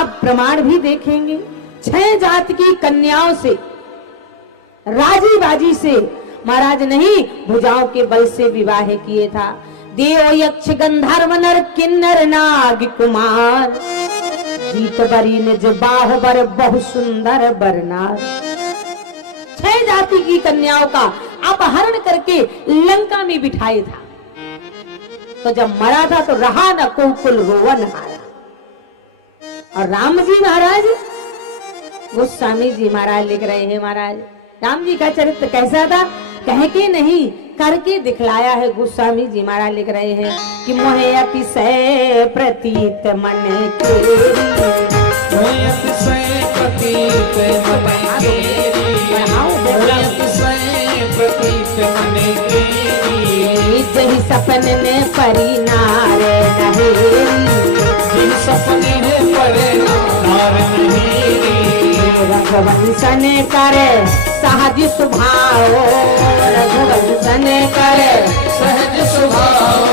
आप प्रमाण भी देखेंगे। 6 जात की कन्याओं से राजी बाजी से महाराज नहीं भुजाओं के बल से विवाह किए था। देव यक्ष गंधर्व नर किन्नर नाग कुमार, जीत बरी निज बाहुबर बहु सुंदर बरनार। 6 जाति की कन्याओं का अपहरण करके लंका में बिठाया था। तो जब मरा था तो रहा न कुल रोवन हारा। और राम जी महाराज, गोस्वामी जी महाराज लिख रहे हैं, महाराज राम जी का चरित्र कैसा था, कह के नहीं करके दिखलाया है। गोस्वामी जी महाराज लिख रहे हैं कि मोहे अतिशय प्रतीत मन केरी, मोहे अतिशय प्रतीत मन केरी, मोहे अतिशय प्रतीत मन केरी। जही सपन ने परी नारे नहेरी, जिन सपने परे नार नहेरी। रघुवंशन करे सहज स्वभाव, रघुवंशन करे सहज स्वभाव।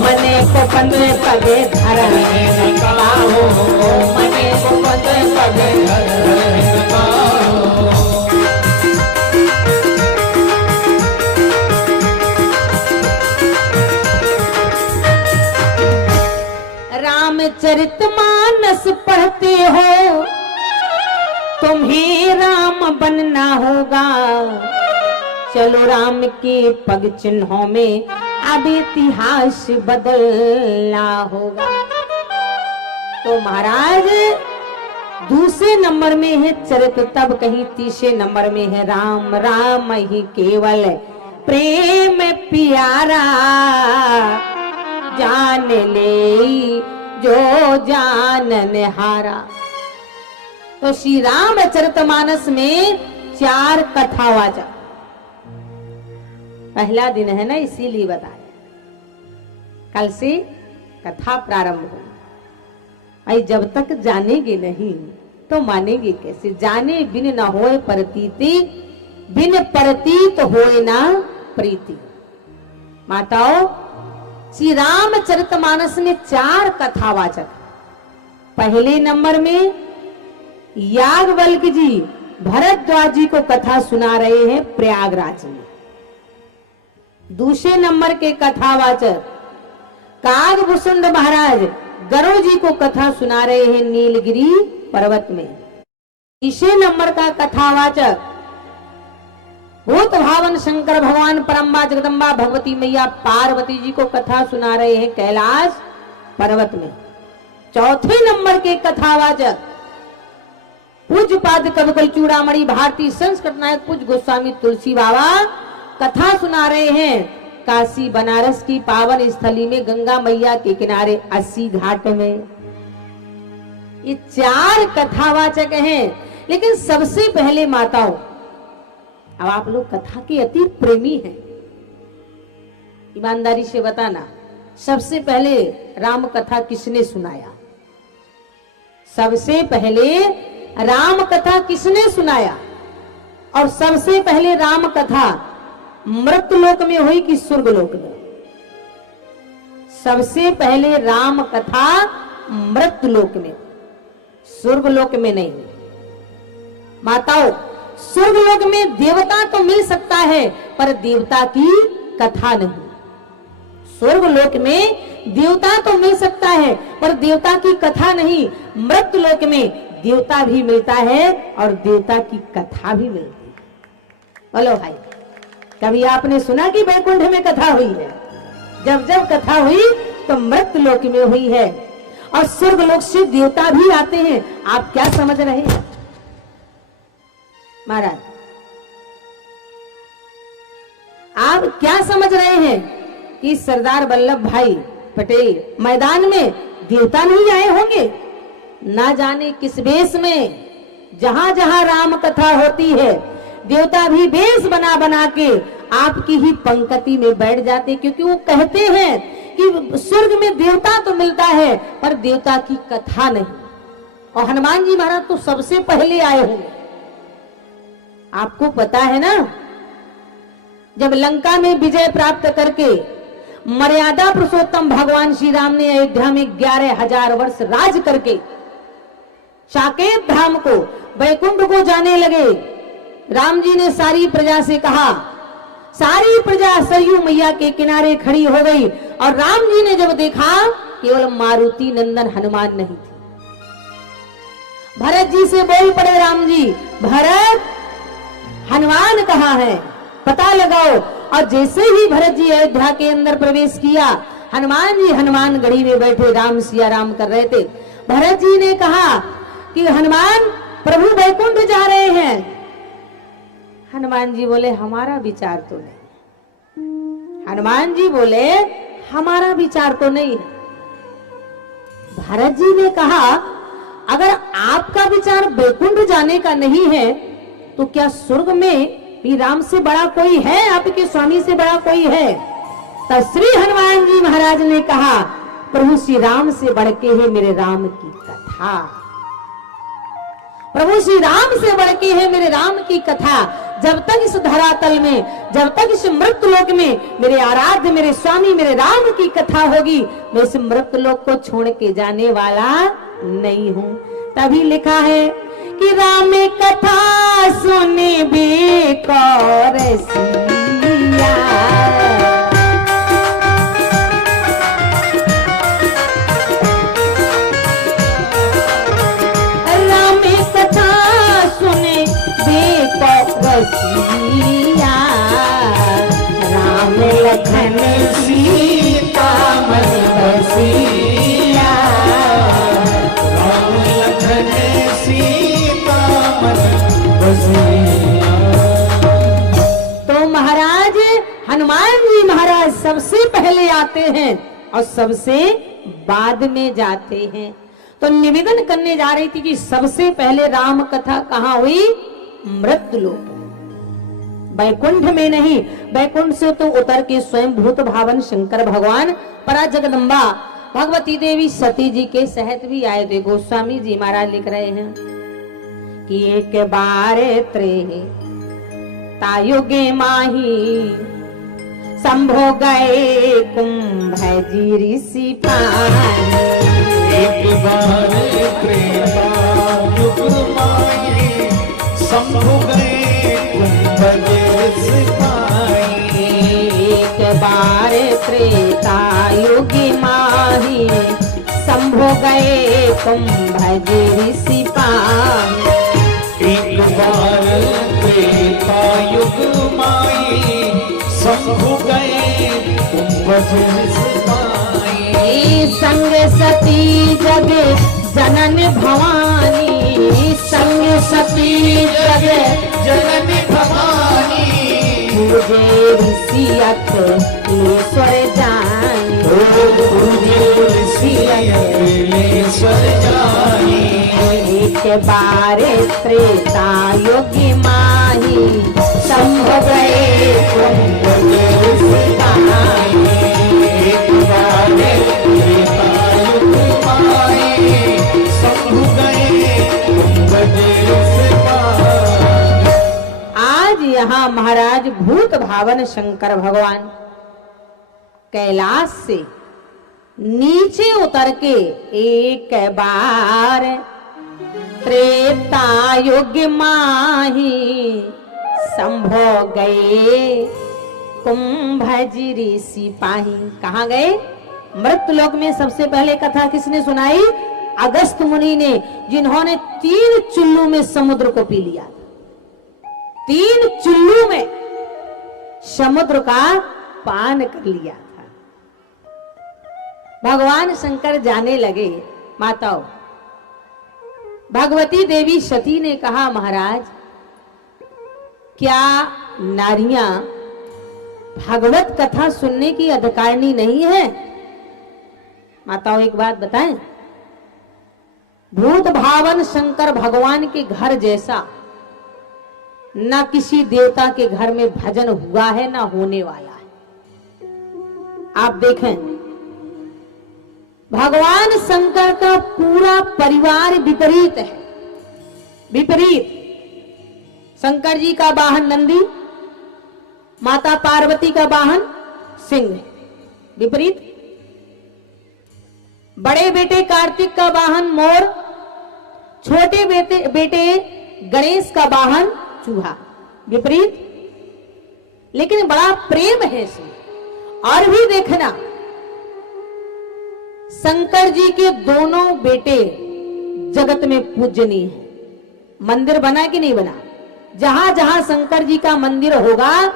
मने को पंद्रे पगे धरण निकालो, मने को पंद्रे पगे धरण निकालो। रामचरितमानस पढ़ते हो तुम्हें राम बनना होगा। चलो राम के पग चिन्हों में अब इतिहास बदलना होगा। तो महाराज दूसरे नंबर में है चरित्र तब कहीं, तीसरे नंबर में है राम। राम ही केवल प्रेम प्यारा, जान ले जो जानन हारा। तो श्री रामचरितमानस में 4 कथावाचक। पहला दिन है ना, इसीलिए बताया कल से कथा प्रारंभ हो। भाई जब तक जानेंगे नहीं तो मानेंगे कैसे। जाने बिन न होए प्रतीति, बिन प्रतीत होए ना प्रीति। माताओं, श्री रामचरितमानस में 4 कथावाचक। पहले नंबर में याज्ञवल्क्य जी भरद्वाज जी को कथा सुना रहे हैं प्रयागराज में। दूसरे नंबर के कथावाचक कागभूषुंड महाराज गरुड़ जी को कथा सुना रहे हैं नीलगिरी पर्वत में। तीसरे नंबर का कथावाचक भूत भावन शंकर भगवान परम्बा जगदम्बा भगवती मैया पार्वती जी को कथा सुना रहे हैं कैलाश पर्वत में। चौथे नंबर के कथावाचक पूज्य पाद कविकुल चूड़ामणि भारतीय संस्कृत नायक पूज्य गोस्वामी तुलसी बाबा कथा सुना रहे हैं काशी बनारस की पावन स्थली में गंगा मैया के किनारे 80 घाट में। ये 4 कथावाचक हैं। लेकिन सबसे पहले माताओं, अब आप लोग कथा के अति प्रेमी हैं, ईमानदारी से बताना, सबसे पहले राम कथा किसने सुनाया? सबसे पहले राम कथा किसने सुनाया? और सबसे पहले राम कथा मृतलोक में हुई कि स्वर्गलोक में? सबसे पहले राम कथा मृतलोक में, स्वर्गलोक में नहीं। माताओं, स्वर्गलोक में देवता तो मिल सकता है पर देवता की कथा नहीं। स्वर्गलोक में देवता तो मिल सकता है पर देवता की कथा नहीं। मृतलोक में देवता भी मिलता है और देवता की कथा भी मिलती है। बोलो भाई, कभी आपने सुना कि वैकुंठ में कथा हुई है? जब जब कथा हुई तो मृतलोक में हुई है। और स्वर्गलोक से देवता भी आते हैं। आप क्या समझ रहे हैं महाराज? आप क्या समझ रहे हैं कि सरदार वल्लभ भाई पटेल मैदान में देवता नहीं आए होंगे? ना जाने किस वेश में जहां जहां राम कथा होती है देवता भी वेश बना बना के आपकी ही पंक्ति में बैठ जाते, क्योंकि वो कहते हैं कि स्वर्ग में देवता तो मिलता है पर देवता की कथा नहीं। और हनुमान जी महाराज तो सबसे पहले आए होंगे। आपको पता है ना, जब लंका में विजय प्राप्त करके मर्यादा पुरुषोत्तम भगवान श्री राम ने अयोध्या में 11,000 वर्ष राज करके साकेत धाम को, वैकुंठ को जाने लगे। राम जी ने सारी प्रजा से कहा, सारी प्रजा सरयू मैया के किनारे खड़ी हो गई और राम जी ने जब देखा केवल मारुति नंदन हनुमान नहीं थे। भरत जी से बोल पड़े राम जी, भरत हनुमान कहाँ है, पता लगाओ। और जैसे ही भरत जी अयोध्या के अंदर प्रवेश किया, हनुमान जी हनुमान गढ़ी में बैठे राम सिया राम कर रहे थे। भरत जी ने कहा कि हनुमान प्रभु वैकुंठ जा रहे हैं। हनुमान जी बोले हमारा विचार तो नहीं। हनुमान जी बोले हमारा विचार तो नहीं है। भरत जी ने कहा अगर आपका विचार वैकुंठ जाने का नहीं है तो क्या स्वर्ग में भी राम से बड़ा कोई है, आपके स्वामी से बड़ा कोई है? तब श्री हनुमान जी महाराज ने कहा प्रभु श्री राम से बढ़ के है मेरे राम की कथा, प्रभु श्री राम से बढ़ के है मेरे राम की कथा। जब तक इस धरातल में, जब तक इस मृत्युलोक में मेरे आराध्य मेरे स्वामी मेरे राम की कथा होगी, मैं इस मृत्युलोक को छोड़ के जाने वाला नहीं हूं। तभी लिखा है कि राम कथा सुने बेकौर सिया, राम कथा सुने बेकौर सिया, राम लखन सीता मन बसिया, राम लखन सीता मन बसिया। तो महाराज हनुमान जी महाराज सबसे पहले आते हैं और सबसे बाद में जाते हैं। तो निवेदन करने जा रही थी कि सबसे पहले राम कथा कहाँ हुई? मृत्युलोक, वैकुंठ में नहीं। वैकुंठ से तो उतर के स्वयं भूत भावन शंकर भगवान परा जगदम्बा भगवती देवी सती जी के सहित भी आए थे। गोस्वामी जी महाराज लिख रहे हैं कि एक बार त्रे तायुगे माही संभो गए कुंभ जी ऋषि पानी, एक बार त्रेता युग माही संभो गए कुंभ सिपाही, एक बार त्रेता युग माही संभो गए कुंभ जी ऋषि पानी, एक बार त्रेता युग माही संभो गए कुंभ सिपाही, संग सती जग जनन भवानी, संग सती जग जनन भवानी, पूजे ऋषि अखिलेश्वर जानी, पूजे ऋषि अखिलेश्वर जानी, एक बार त्रेता योगी माही संभव गए कुंभ सिपाही, एक बार त्रेता युग माही संभो गए कुंभ सिपाही। आज यहाँ महाराज भूत भावन शंकर भगवान कैलाश से नीचे उतर के एक बार त्रेता युग माही संभो गए कुंभ ऋषि पाही। कहाँ गए? मृत्युलोक में। सबसे पहले कथा किसने सुनाई? अगस्त मुनि ने, जिन्होंने 3 चुल्लू में समुद्र को पी लिया। 3 चुल्लू में समुद्र का पान कर लिया था। भगवान शंकर जाने लगे। माताओं, भगवती देवी सती ने कहा महाराज क्या नारियां भागवत कथा सुनने की अधिकारिणी नहीं है? माताओं एक बात बताएं, भूत भावन शंकर भगवान के घर जैसा ना किसी देवता के घर में भजन हुआ है ना होने वाला है। आप देखें, भगवान शंकर का पूरा परिवार विपरीत है। विपरीत, शंकर जी का वाहन नंदी, माता पार्वती का वाहन सिंह। विपरीत, बड़े बेटे कार्तिक का वाहन मोर, छोटे बेटे गणेश का वाहन चूहा, विपरीत, लेकिन बड़ा प्रेम है इसमें। और भी देखना, शंकर जी के दोनों बेटे जगत में पूजनीय है। मंदिर बना कि नहीं बना? जहां जहां शंकर जी का मंदिर होगा,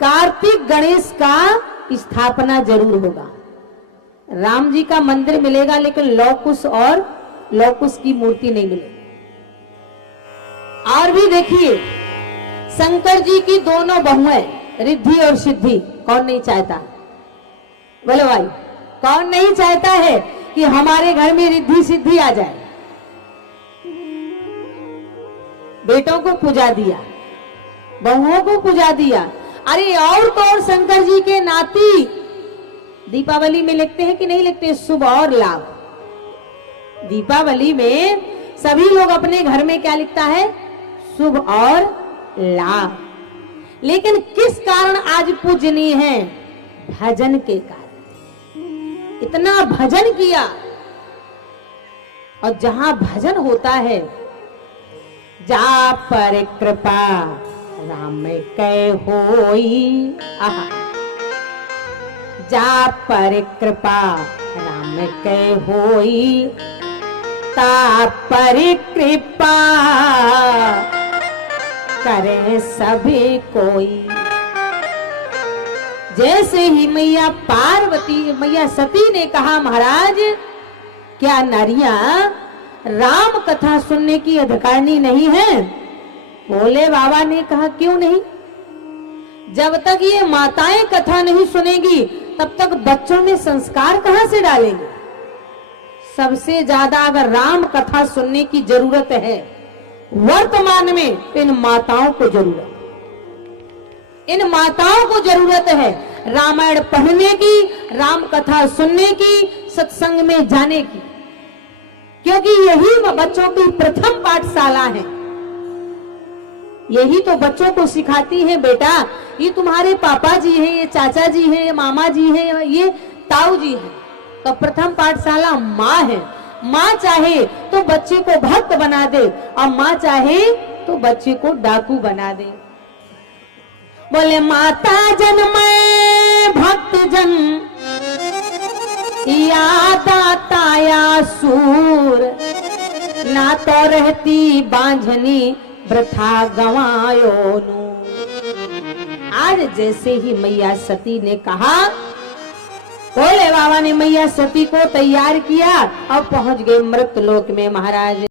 कार्तिक गणेश का स्थापना जरूर होगा। राम जी का मंदिर मिलेगा, लेकिन लौकुश और लौकुश की मूर्ति नहीं मिलेगी। और भी देखिए, शंकर जी की दोनों बहुएं रिद्धि और सिद्धि, कौन नहीं चाहता? बोलो भाई, कौन नहीं चाहता है कि हमारे घर में रिद्धि सिद्धि आ जाए? बेटों को पूजा दिया, बहुओं को पूजा दिया। अरे और तो और शंकर जी के नाती दीपावली में लिखते हैं कि नहीं लिखते? शुभ और लाभ। दीपावली में सभी लोग अपने घर में क्या लिखता है? शुभ और लाभ। लेकिन किस कारण आज पूजनीय है? भजन के कारण। इतना भजन किया, और जहां भजन होता है, जा पर कृपा राम कै होई, आहा, जा पर कृपा राम कै होई, ता पर कृपा करे सभी कोई। जैसे ही मैया पार्वती, मैया सती ने कहा, महाराज क्या नारियां राम कथा सुनने की अधिकारिणी नहीं है? भोले बाबा ने कहा, क्यों नहीं? जब तक ये माताएं कथा नहीं सुनेगी, तब तक बच्चों में संस्कार कहां से डालेंगे? सबसे ज्यादा अगर राम कथा सुनने की जरूरत है वर्तमान में, तो इन माताओं को जरूरत, इन माताओं को जरूरत है रामायण पढ़ने की, राम कथा सुनने की, सत्संग में जाने की, क्योंकि यही बच्चों की प्रथम पाठशाला है। यही तो बच्चों को सिखाती है, बेटा ये तुम्हारे पापा जी हैं, ये चाचा जी हैं, ये मामा जी हैं, ये ताऊ जी हैं। तो प्रथम पाठशाला माँ है। माँ चाहे तो बच्चे को भक्त बना दे, और माँ चाहे तो बच्चे को डाकू बना दे। बोले माता जन मैं भक्त जन, या दाता या सूर, ना तो रहती बांझनी वृथा गवायो नू। आज जैसे ही मैया सती ने कहा, भोले बाबा ने मैया सती को तैयार किया और पहुंच गए मृत लोक में। महाराज